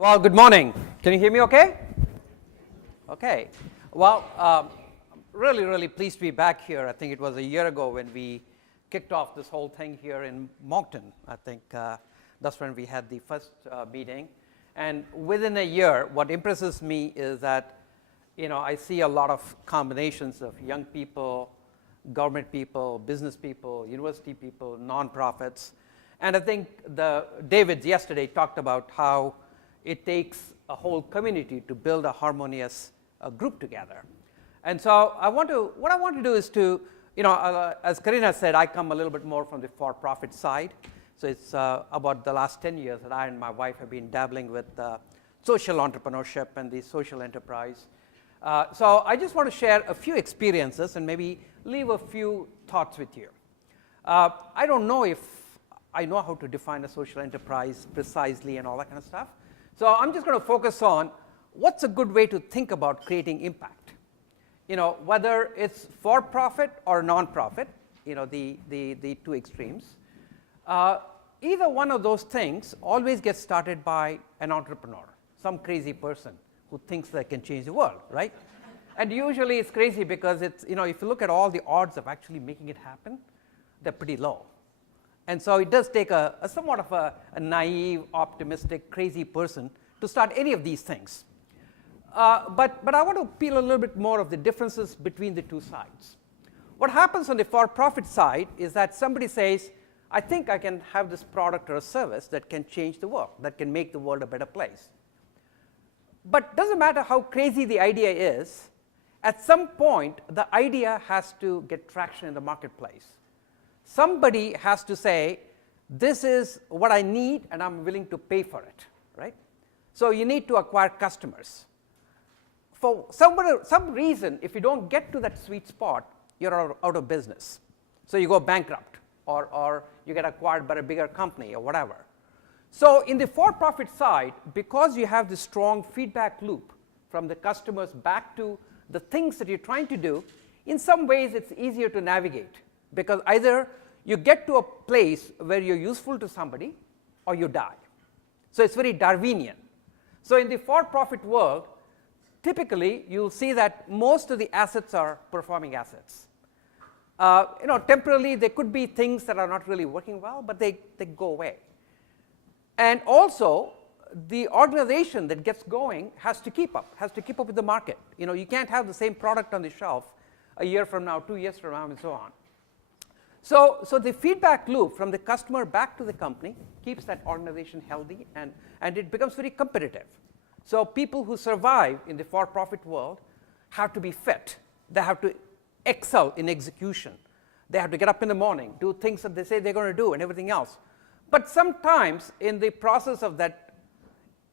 Well, good morning. Can you hear me okay? Okay. Well, really pleased to be back here. I think it was a year ago when we kicked off this whole thing here in Moncton. I think that's when we had the first meeting. And within a year, what impresses me is that, I see a lot of combinations of young people, government people, business people, university people, nonprofits. And I think David yesterday talked about how it takes a whole community to build a harmonious group together. And so what I want to do is to, as Karina said, I come a little bit more from the for-profit side. So it's about the last 10 years that I and my wife have been dabbling with social entrepreneurship and the social enterprise. So I just want to share a few experiences and maybe leave a few thoughts with you. I don't know if I know how to define a social enterprise precisely and all that kind of stuff. So I'm just going to focus on what's a good way to think about creating impact. Whether it's for-profit or non-profit, the two extremes. Either one of those things always gets started by an entrepreneur, some crazy person who thinks they can change the world, right? And usually it's crazy because it's, if you look at all the odds of actually making it happen, they're pretty low. And so it does take a somewhat of a naive, optimistic, crazy person to start any of these things. But I want to peel a little bit more of the differences between the two sides. What happens on the for-profit side is that somebody says, I think I can have this product or a service that can change the world, that can make the world a better place. But it doesn't matter how crazy the idea is, at some point the idea has to get traction in the marketplace. Somebody has to say, this is what I need and I'm willing to pay for it, right? So you need to acquire customers. For some reason, if you don't get to that sweet spot, you're out of business. So you go bankrupt or you get acquired by a bigger company or whatever. So in the for-profit side, because you have this strong feedback loop from the customers back to the things that you're trying to do, in some ways it's easier to navigate. Because either you get to a place where you're useful to somebody or you die. So it's very Darwinian. So in the for-profit world, typically you'll see that most of the assets are performing assets. Temporarily there could be things that are not really working well, but they go away. And also the organization that gets going has to keep up with the market. You can't have the same product on the shelf a year from now, 2 years from now, and so on. So the feedback loop from the customer back to the company keeps that organization healthy and it becomes very competitive. So people who survive in the for-profit world have to be fit. They have to excel in execution. They have to get up in the morning, do things that they say they're going to do and everything else. But sometimes in the process of that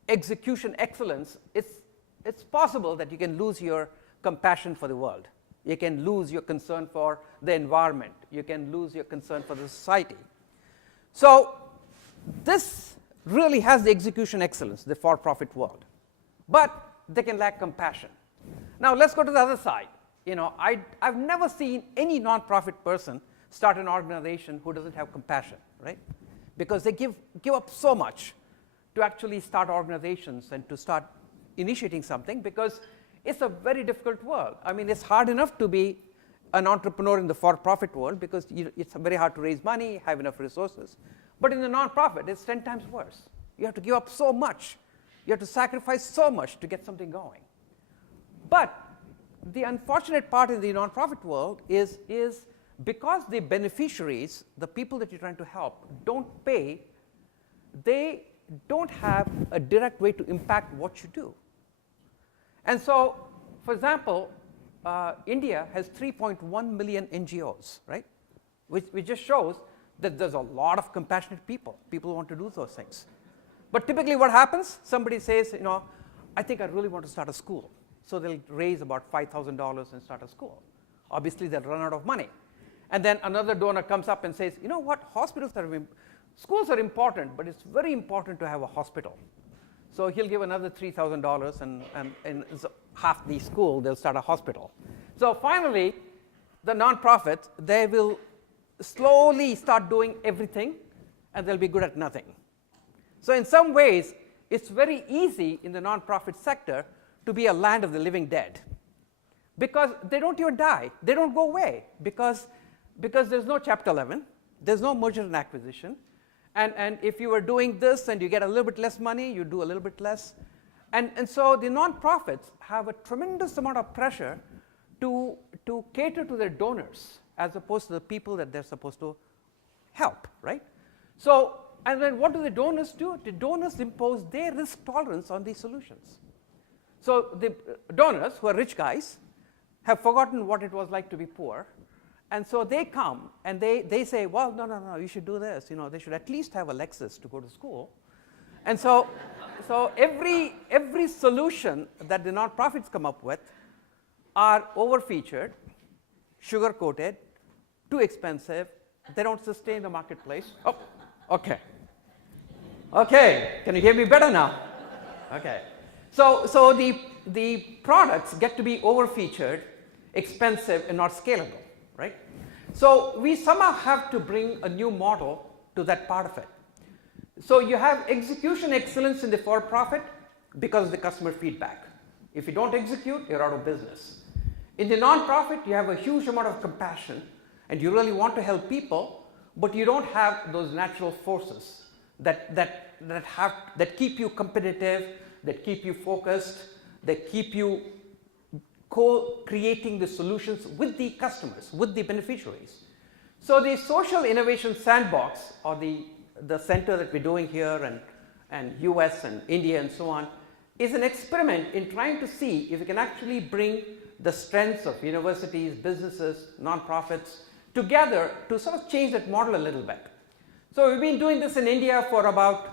execution excellence, it's possible that you can lose your compassion for the world. You can lose your concern for the environment. You can lose your concern for the society. So this really has the execution excellence, the for-profit world. But they can lack compassion. Now let's go to the other side. I've never seen any nonprofit person start an organization who doesn't have compassion, right? Because they give up so much to actually start organizations and to start initiating something, because it's a very difficult world. I mean, it's hard enough to be an entrepreneur in the for-profit world because it's very hard to raise money, have enough resources. But in the nonprofit, it's 10 times worse. You have to give up so much. You have to sacrifice so much to get something going. But the unfortunate part in the nonprofit world is because the beneficiaries, the people that you're trying to help, don't pay, they don't have a direct way to impact what you do. And so, for example, India has 3.1 million NGOs, right? Which just shows that there's a lot of compassionate people. People want to do those things. But typically what happens, somebody says, I think I really want to start a school. So they'll raise about $5,000 and start a school. Obviously, they'll run out of money. And then another donor comes up and says, you know what, schools are important, but it's very important to have a hospital. So he'll give another $3,000 and half the school, they'll start a hospital. So finally, the nonprofits, they will slowly start doing everything and they'll be good at nothing. So in some ways, it's very easy in the nonprofit sector to be a land of the living dead, because they don't even die. They don't go away, because there's no Chapter 11, there's no merger and acquisition, and if you are doing this and you get a little bit less money, you do a little bit less. And so the nonprofits have a tremendous amount of pressure to cater to their donors as opposed to the people that they're supposed to help, right? So, and then what do the donors do? The donors impose their risk tolerance on these solutions. So the donors, who are rich guys, have forgotten what it was like to be poor, and so they come and they say, well, no, you should do this. You know, they should at least have a Lexus to go to school. And so every solution that the nonprofits come up with are overfeatured, sugar-coated, too expensive. They don't sustain the marketplace. Oh, okay. Okay, can you hear me better now? Okay. So the products get to be overfeatured, expensive, and not scalable, right? So we somehow have to bring a new model to that part of it. So you have execution excellence in the for-profit because of the customer feedback. If you don't execute, you're out of business. In the non-profit, you have a huge amount of compassion, and you really want to help people, but you don't have those natural forces that keep you competitive, that keep you focused, that keep you co-creating the solutions with the customers, with the beneficiaries. So the social innovation sandbox, or the center that we're doing here and US and India and so on, is an experiment in trying to see if we can actually bring the strengths of universities, businesses, nonprofits together to sort of change that model a little bit. So we've been doing this in India for about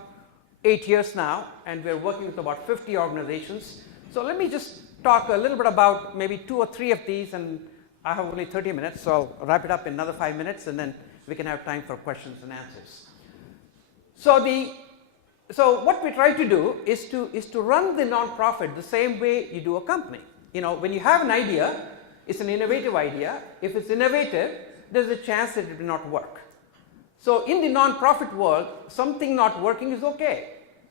8 years now, and we're working with about 50 organizations. So let me just talk a little bit about maybe 2 or 3 of these, and I have only 30 minutes, so I'll wrap it up in another 5 minutes, and then we can have time for questions and answers. So what we try to do is to run the nonprofit the same way you do a company. You know, when you have an idea, it's an innovative idea. If it's innovative, there's a chance that it will not work. So in the nonprofit world, something not working is okay.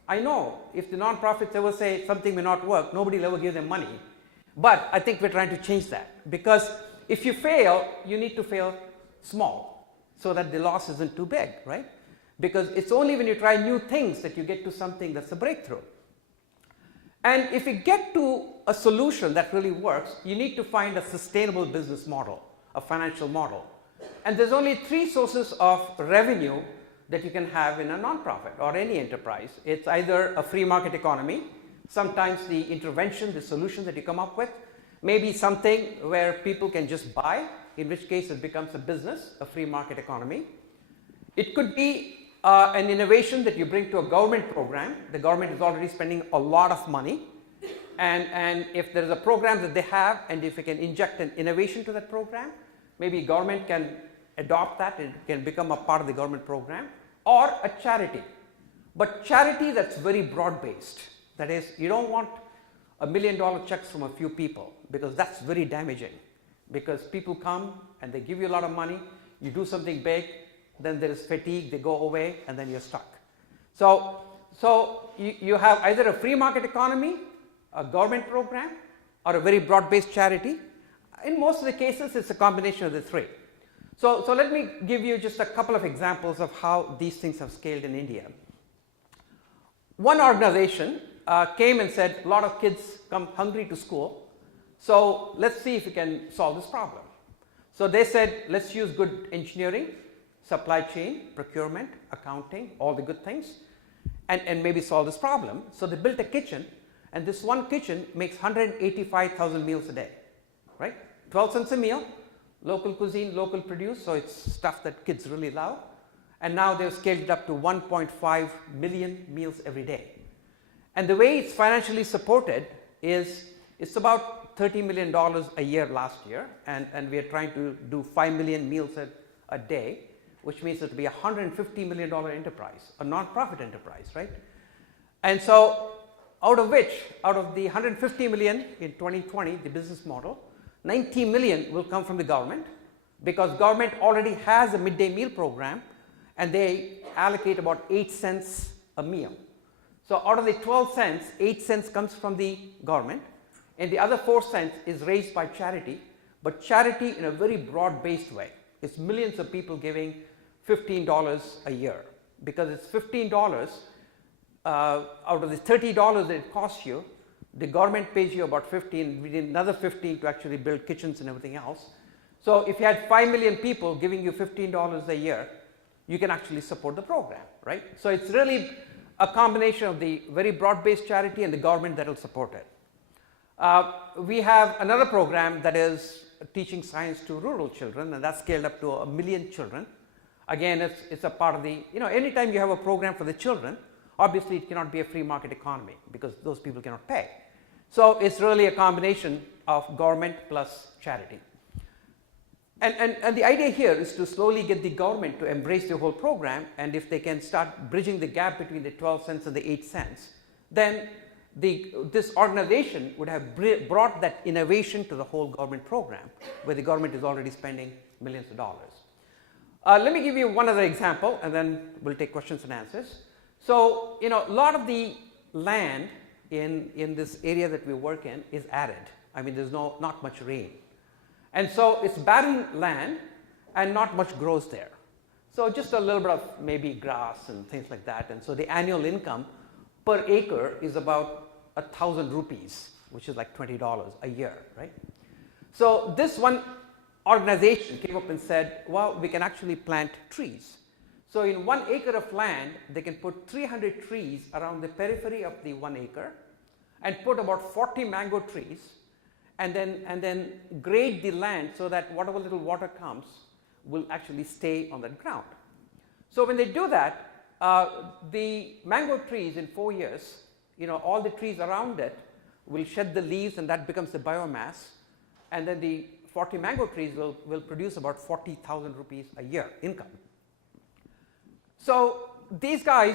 I know if the nonprofits ever say something may not work, nobody will ever give them money. But I think we're trying to change that, because if you fail, you need to fail small so that the loss isn't too big, right? Because it's only when you try new things that you get to something that's a breakthrough. And if you get to a solution that really works, you need to find a sustainable business model, a financial model. And there's only 3 sources of revenue that you can have in a nonprofit or any enterprise. It's either a free market economy, sometimes the intervention, the solution that you come up with, maybe something where people can just buy, in which case it becomes a business, a free market economy. It could be an innovation that you bring to a government program. The government is already spending a lot of money, and if there is a program that they have, and if you can inject an innovation to that program, maybe government can adopt that and can become a part of the government program, or a charity. But charity that's very broad-based. That is, you don't want $1 million checks from a few people, because that's very damaging. Because people come and they give you a lot of money, you do something big, then there is fatigue, they go away, and then you're stuck. So you have either a free market economy, a government program, or a very broad-based charity. In most of the cases, it's a combination of the 3. So let me give you just a couple of examples of how these things have scaled in India. One organization came and said, a lot of kids come hungry to school, so let's see if we can solve this problem. So they said, let's use good engineering, supply chain, procurement, accounting, all the good things, and maybe solve this problem. So they built a kitchen, and this one kitchen makes 185,000 meals a day, right? 12 cents a meal, local cuisine, local produce, so it's stuff that kids really love. And now they've scaled it up to 1.5 million meals every day. And the way it's financially supported is it's about $30 million a year last year, and we are trying to do 5 million meals a day, which means it will be a $150 million enterprise, a non-profit enterprise, right? And so out of the 150 million in 2020, the business model, 90 million will come from the government, because government already has a midday meal program, and they allocate about 8 cents a meal. So out of the 12 cents, 8 cents comes from the government, and the other 4 cents is raised by charity, but charity in a very broad-based way. It's millions of people giving $15 a year, because it's $15 out of the $30 that it costs you. The government pays you about 15, we need another 15 to actually build kitchens and everything else. So if you had 5 million people giving you $15 a year, you can actually support the program, right? So it's really a combination of the very broad-based charity and the government that will support it. We have another program that is teaching science to rural children, and that's scaled up to 1 million children. Again, it's a part of the, anytime you have a program for the children, obviously it cannot be a free market economy because those people cannot pay. So it's really a combination of government plus charity. And the idea here is to slowly get the government to embrace the whole program, and if they can start bridging the gap between the 12 cents and the 8 cents, then this organization would have brought that innovation to the whole government program, where the government is already spending millions of dollars. Let me give you one other example, and then we'll take questions and answers. So, a lot of the land in this area that we work in is arid. I mean, there's not much rain. And so it's barren land and not much grows there. So just a little bit of maybe grass and things like that. And so the annual income per acre is about 1,000 rupees, which is like $20 a year, right? So this one organization came up and said, well, we can actually plant trees. So in 1 acre of land, they can put 300 trees around the periphery of the 1 acre and put about 40 mango trees, and then grade the land so that whatever little water comes will actually stay on that ground. So when they do that, the mango trees in 4 years, all the trees around it will shed the leaves, and that becomes the biomass, and then the 40 mango trees will produce about 40,000 rupees a year income. So these guys,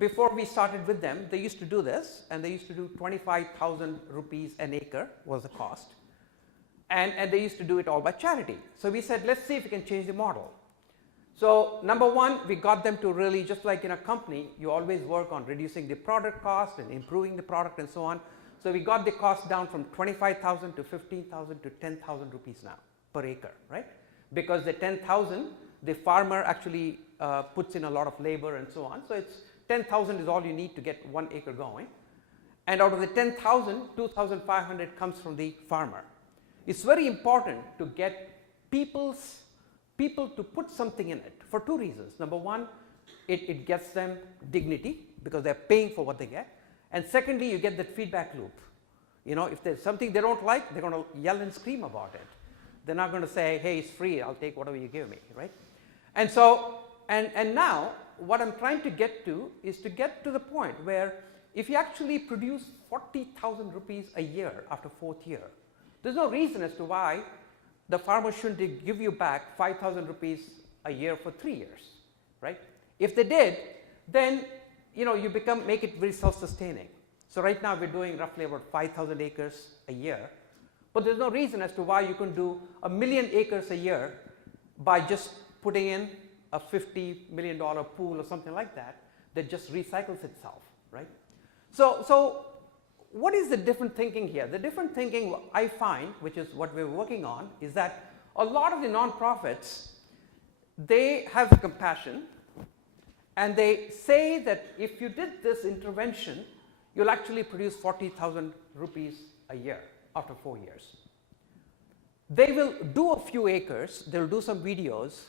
before we started with them, they used to do this, and they used to do 25,000 rupees an acre was the cost, and they used to do it all by charity. So we said, let's see if we can change the model. So number one, we got them to really, just like in a company, you always work on reducing the product cost and improving the product and so on. So we got the cost down from 25,000 to 15,000 to 10,000 rupees now per acre, right? Because the 10,000, the farmer actually puts in a lot of labor and so on. So it's 10,000 is all you need to get 1 acre going. And out of the 10,000, 2,500 comes from the farmer. It's very important to get people to put something in it for 2 reasons. Number one, it gets them dignity because they're paying for what they get. And secondly, you get that feedback loop. If there's something they don't like, they're going to yell and scream about it. They're not going to say, hey, it's free, I'll take whatever you give me, right? And so, and now, what I'm trying to get to is to get to the point where if you actually produce 40,000 rupees a year after 4th year, there's no reason as to why the farmer shouldn't give you back 5,000 rupees a year for 3 years, right? If they did, then you make it very self-sustaining. So right now we're doing roughly about 5,000 acres a year, but there's no reason as to why you can do 1 million acres a year by just putting in a $50 million pool or something like that just recycles itself, right? So what is the different thinking here? The different thinking I find, which is what we're working on, is that a lot of the nonprofits, they have compassion, and they say that if you did this intervention, you'll actually produce 40,000 rupees a year after 4 years. They will do a few acres, they'll do some videos,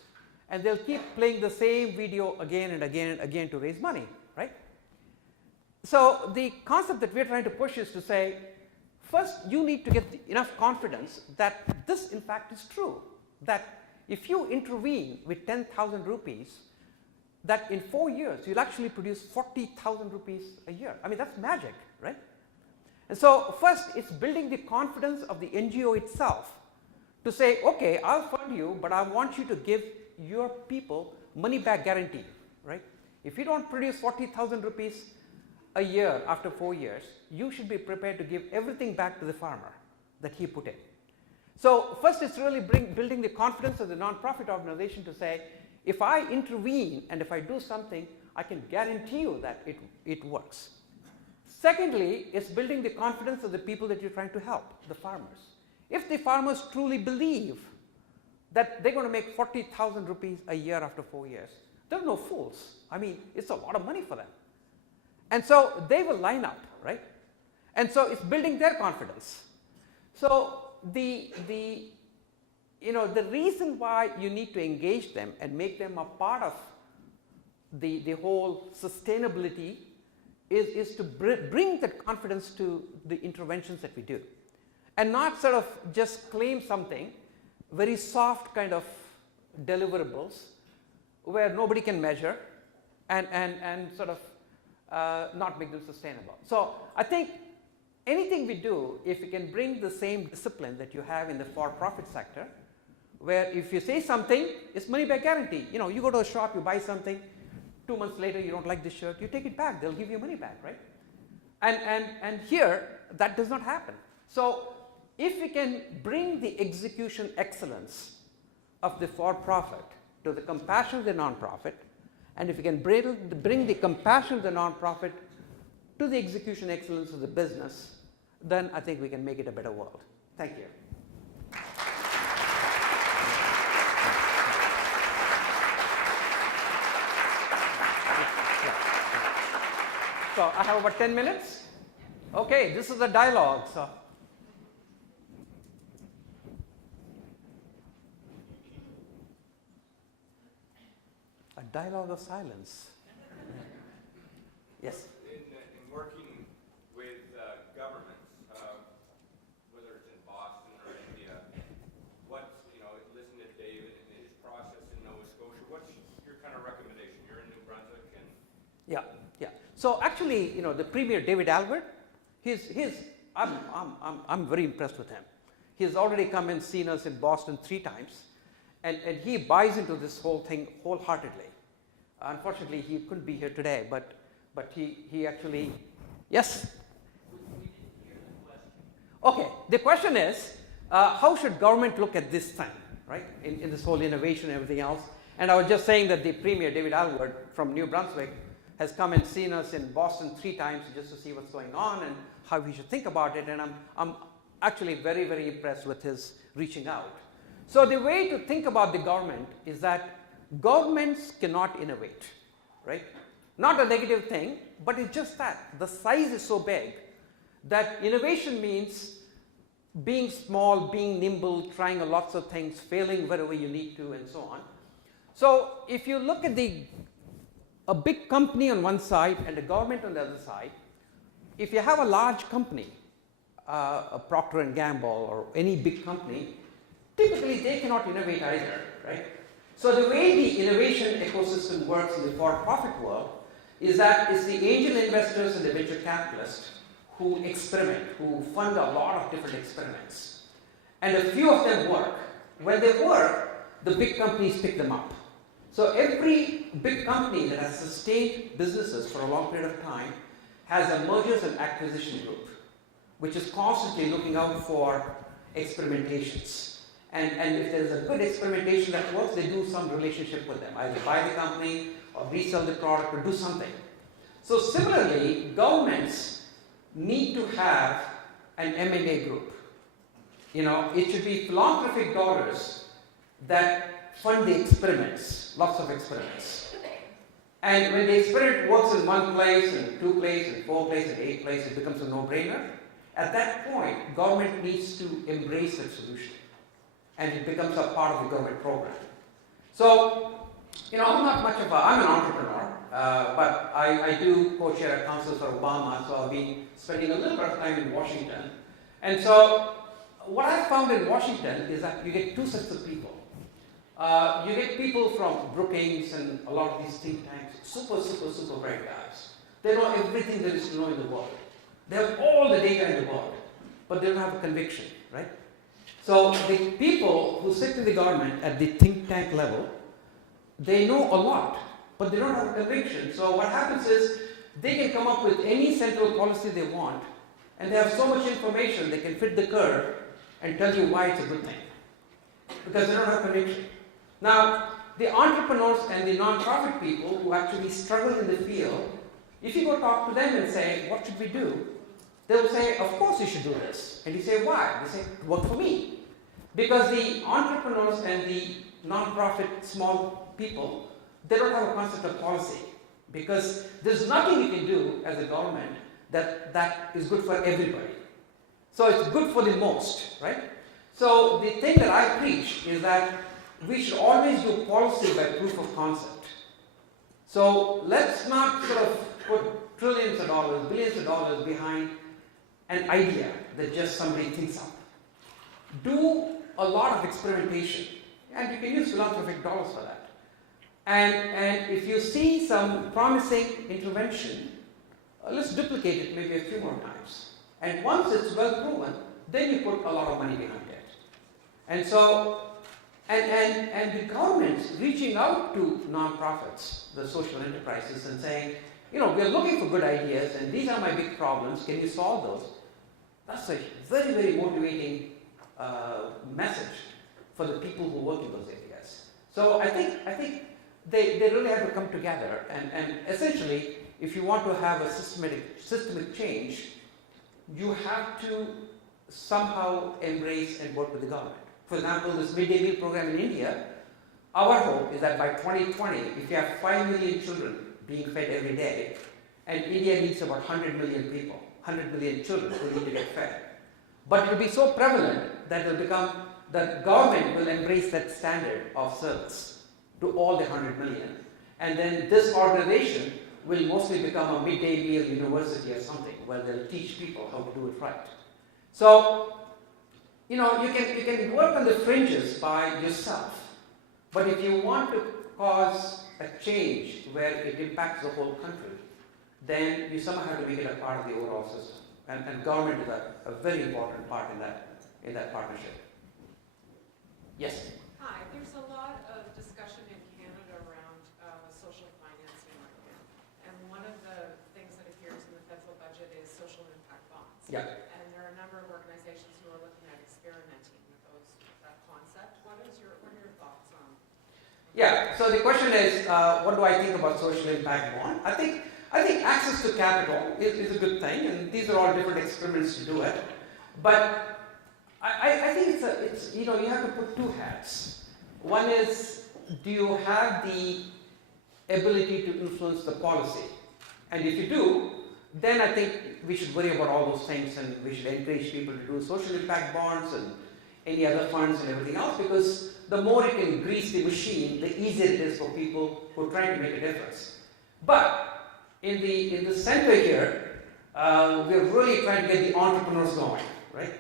and they'll keep playing the same video again and again and again to raise money, right? So the concept that we're trying to push is to say, first you need to get enough confidence that this in fact is true, that if you intervene with 10,000 rupees, that in 4 years you'll actually produce 40,000 rupees a year. I mean, that's magic, right? And so first it's building the confidence of the NGO itself to say, okay, I'll fund you, but I want you to give your people money back guarantee, right? If you don't produce 40,000 rupees a year after 4 years, you should be prepared to give everything back to the farmer that he put in. So first it's really building the confidence of the nonprofit organization to say, if I intervene and if I do something, I can guarantee you that it works. Secondly, it's building the confidence of the people that you're trying to help, the farmers. If the farmers truly believe that they're going to make 40,000 rupees a year after 4 years, they're no fools. I mean, it's a lot of money for them. And so they will line up, right? And so it's building their confidence. So the reason why you need to engage them and make them a part of the whole sustainability is to bring that confidence to the interventions that we do, and not sort of just claim something very soft kind of deliverables where nobody can measure and sort of not make them sustainable. So I think anything we do, if we can bring the same discipline that you have in the for-profit sector, where if you say something, it's money back guarantee. You know, you go to a shop, you buy something, 2 months later you don't like this shirt, you take it back, they'll give you money back, right? And here, that does not happen. So if we can bring the execution excellence of the for-profit to the compassion of the non-profit, and if we can bring the compassion of the non-profit to the execution excellence of the business, then I think we can make it a better world. Thank you. So I have about 10 minutes. Okay, this is the dialogue. So a dialogue of silence. Yes. In working with governments, whether it's in Boston or India, listen to David and his process in Nova Scotia. What's your kind of recommendation? You're in New Brunswick, and yeah. So actually, the Premier David Albert, I'm very impressed with him. He's already come and seen us in Boston 3 times, and he buys into this whole thing wholeheartedly. Unfortunately, he couldn't be here today, but he actually, yes? We didn't hear the question. Okay, the question is, how should government look at this thing, right, in this whole innovation and everything else? And I was just saying that the Premier David Albert from New Brunswick has come and seen us in Boston 3 times just to see what's going on and how we should think about it, and I'm actually very, very impressed with his reaching out. So the way to think about the government is that governments cannot innovate, right? Not a negative thing, but it's just that the size is so big that innovation means being small, being nimble, trying lots of things, failing wherever you need to, and so on. So if you look at a big company on one side and a government on the other side, if you have a large company, a Procter & Gamble or any big company, typically they cannot innovate either, right? So the way the innovation ecosystem works in the for-profit world is that it's the angel investors and the venture capitalists who experiment, who fund a lot of different experiments. And a few of them work. When they work, the big companies pick them up. So every big company that has sustained businesses for a long period of time has a mergers and acquisition group, which is constantly looking out for experimentations. And if there's a good experimentation that works, they do some relationship with them, either buy the company or resell the product or do something. So similarly, governments need to have an M&A group. It should be philanthropic dollars that fund the experiments, lots of experiments. And when the experiment works in 1 place, and 2 places, and 4 places, and 8 places, it becomes a no-brainer. At that point, government needs to embrace that solution, and it becomes a part of the government program. So, I'm not much of I'm an entrepreneur, but I do co-chair a council for Obama, so I've been spending a little bit of time in Washington. And so, what I found in Washington is that you get 2 sets of people. You get people from Brookings and a lot of these think tanks, super bright guys. They know everything there is to know in the world. They have all the data in the world, but they don't have a conviction, right? So the people who sit in the government at the think tank level, they know a lot, but they don't have a conviction. So what happens is they can come up with any central policy they want, and they have so much information they can fit the curve and tell you why it's a good thing, because they don't have conviction. Now, the entrepreneurs and the non-profit people who actually struggle in the field, If you go talk to them and say, what should we do? They will say, of course you should do this. And you say, why? They say, work for me. Because the entrepreneurs and the non-profit small people, they don't have a concept of policy. Because there's nothing you can do as a government that is good for everybody. So it's good for the most, right? So the thing that I preach is that we should always do policy by proof of concept. So let's not sort of put trillions of dollars, billions of dollars behind an idea that just somebody thinks up. Do a lot of experimentation, and you can use philanthropic dollars for that. And if you see some promising intervention, let's duplicate it maybe a few more times. And once it's well proven, then you put a lot of money behind it. And so, and the government's reaching out to nonprofits, the social enterprises, and saying, you know, we're looking for good ideas, and these are my big problems. Can you solve those? That's a very, very motivating message for the people who work in those areas. So I think they really have to come together, and essentially, if you want to have a systemic change, you have to somehow embrace and work with the government. For example, this midday meal program in India, our hope is that by 2020, if you have 5 million children being fed every day, and India needs about 100 million people, 100 million children who need to get fed. But it will be so prevalent that it will become, the government will embrace that standard of service to all the 100 million. And then this organization will mostly become a midday meal university or something, where they'll teach people how to do it right. So, you know, you can work on the fringes by yourself. But if you want to cause a change where it impacts the whole country, then you somehow have to make it a part of the overall system. And government is a very important part in that partnership. Yes? Hi, there's a lot of discussion in Canada around social financing right now. And one of the things that appears in the federal budget is social impact bonds. Yeah. And there are a number of organizations who are looking at experimenting with that concept. What are your thoughts on? Yeah, so the question is, what do I think about social impact bond? I think access to capital is a good thing, and these are all different experiments to do it. But I think it's you know, you have to put two hats. One is, do you have the ability to influence the policy? And if you do, then I think we should worry about all those things, and we should encourage people to do social impact bonds and any other funds and everything else, because the more you can grease the machine, the easier it is for people who are trying to make a difference. But in the center here, we're really trying to get the entrepreneurs going, right?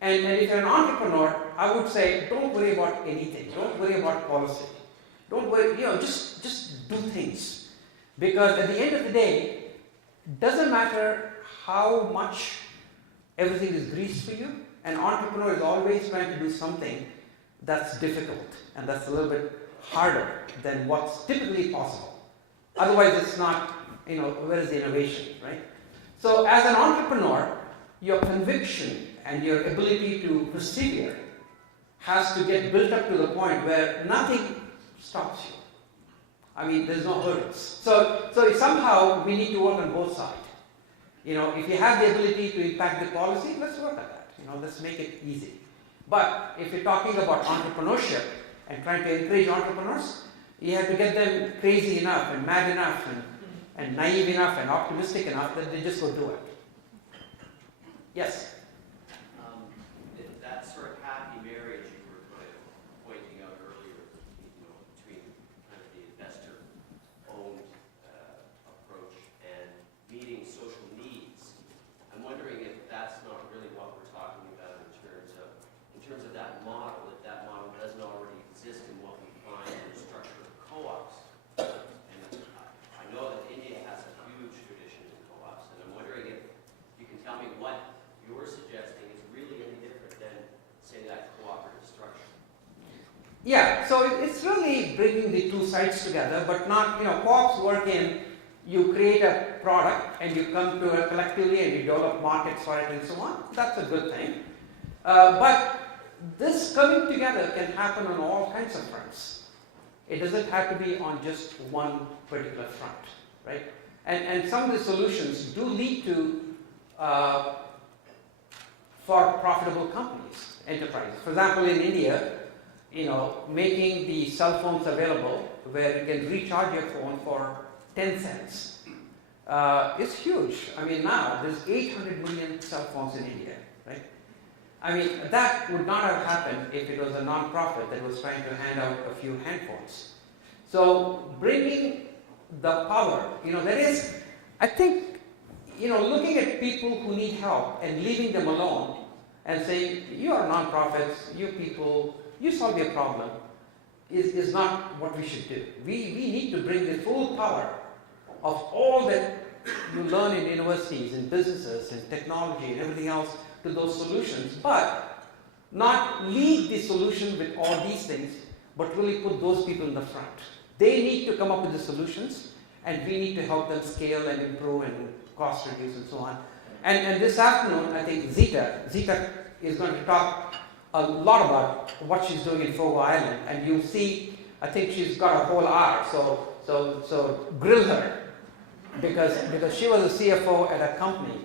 And if you're an entrepreneur, I would say, don't worry about anything. Don't worry about policy. Don't worry, you know, just do things. Because at the end of the day, it doesn't matter how much everything is greased for you. An entrepreneur is always trying to do something that's difficult and that's a little bit harder than what's typically possible. Otherwise, it's not, you know, where is the innovation, right? So as an entrepreneur, your conviction and your ability to persevere has to get built up to the point where nothing stops you. I mean, there's no hurdles. So somehow we need to work on both sides. You know, if you have the ability to impact the policy, let's work at that. You know, let's make it easy. But if you're talking about entrepreneurship and trying to encourage entrepreneurs, you have to get them crazy enough and mad enough and naive enough and optimistic enough that they just go do it. Yes? That sort of happy marriage you were pointing out earlier, you know, between kind of the investor-owned approach and meeting social needs. I'm wondering if that's not really what we're talking about in terms of that model, if that model doesn't already exist in what we find in the structure of co-ops. And I know that India has a huge tradition in co-ops, and I'm wondering if you can tell me what you're suggesting is really any different than, say, that cooperative structure. Yeah, so it's really bringing the two sides together, but not, you know, co-ops work in, you create a product and you come to it collectively and you develop markets for it and so on. That's a good thing. But this coming together can happen on all kinds of fronts. It doesn't have to be on just one particular front. right? And some of the solutions do lead to for profitable companies, enterprises. For example, in India, making the cell phones available where you can recharge your phone for 10 cents is huge. I mean, now there's 800 million cell phones in India, right? I mean, that would not have happened if it was a non-profit that was trying to hand out a few handphones. So bringing the power, there is, I think, looking at people who need help and leaving them alone and saying, you are non-profits, you people, you solve your problem, is not what we should do. We need to bring the full power of all that you learn in universities, in businesses, in technology, and everything else to those solutions, but not lead the solution with all these things, but really put those people in the front. They need to come up with the solutions, and we need to help them scale and improve and cost reduce and so on. And this afternoon, I think Zita is going to talk a lot about what she's doing in Fogo Island, and you'll see, I think she's got a whole hour, so grill her, because she was a CFO at a company,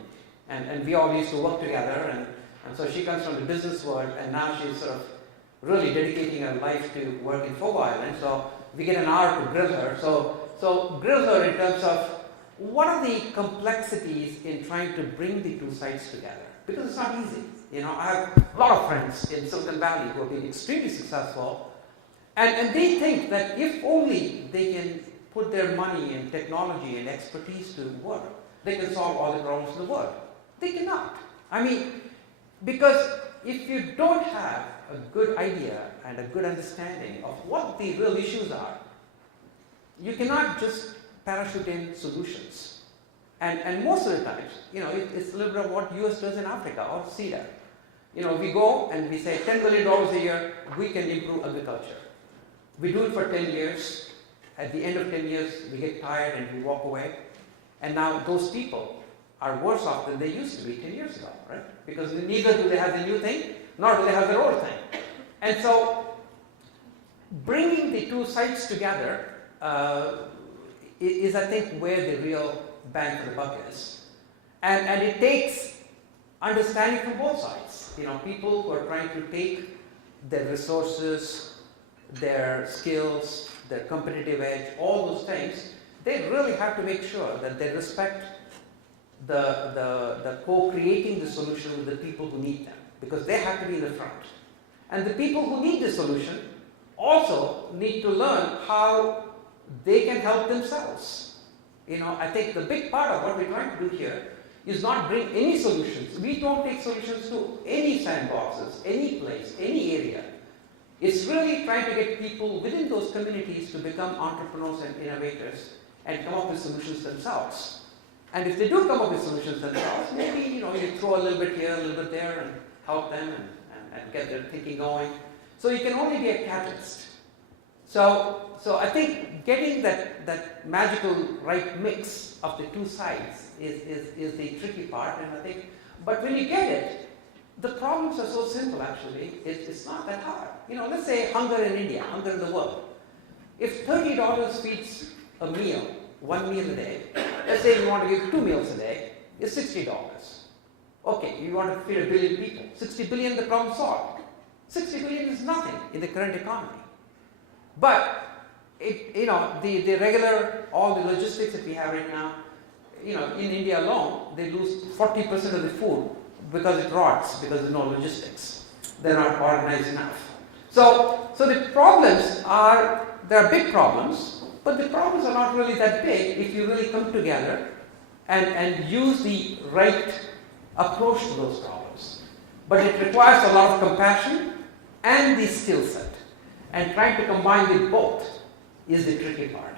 and we all used to work together, and so she comes from the business world, and now she's sort of really dedicating her life to work in Fogo Island, so we get an hour to grill her. So grill her in terms of what are the complexities in trying to bring the two sides together, because it's not easy. I have a lot of friends in Silicon Valley who have been extremely successful, and they think that if only they can put their money and technology and expertise to work, they can solve all the problems in the world. They cannot. I mean, because if you don't have a good idea and a good understanding of what the real issues are, you cannot just parachute in solutions. And most of the times, it's a little bit of what US does in Africa or CEDA. We go and we say $10 billion a year, we can improve agriculture. We do it for 10 years. At the end of 10 years, we get tired and we walk away. And now those people are worse off than they used to be 10 years ago, right? Because neither do they have the new thing, nor do they have their old thing. And so bringing the two sides together is, I think, where the real bang for the buck is. And it takes understanding from both sides. People who are trying to take their resources, their skills, their competitive edge, all those things, they really have to make sure that they respect the co-creating the solution with the people who need them, because they have to be in the front. And the people who need the solution also need to learn how they can help themselves. I think the big part of what we're trying to do here is not bring any solutions. We don't take solutions to any sandboxes, any place, any area. It's really trying to get people within those communities to become entrepreneurs and innovators and come up with solutions themselves. And if they do come up with solutions themselves, maybe you throw a little bit here, a little bit there, and help them and get their thinking going. So you can only be a catalyst. So I think getting that magical right mix of the two sides is the tricky part, and I think, but when you get it, the problems are so simple actually, it's not that hard. Let's say hunger in India, hunger in the world. If $30 feeds a meal, one meal a day, let's say you want to give 2 meals a day, it's $60. Okay, you want to feed 1 billion people, 60 billion, the problem solved. 60 billion is nothing in the current economy. But the regular, all the logistics that we have right now, in India alone, they lose 40% of the food because it rots, because there's no logistics. They're not organized enough. So the problems there are big problems, but the problems are not really that big if you really come together and use the right approach to those problems. But it requires a lot of compassion and the skill set. And trying to combine the both is the tricky part.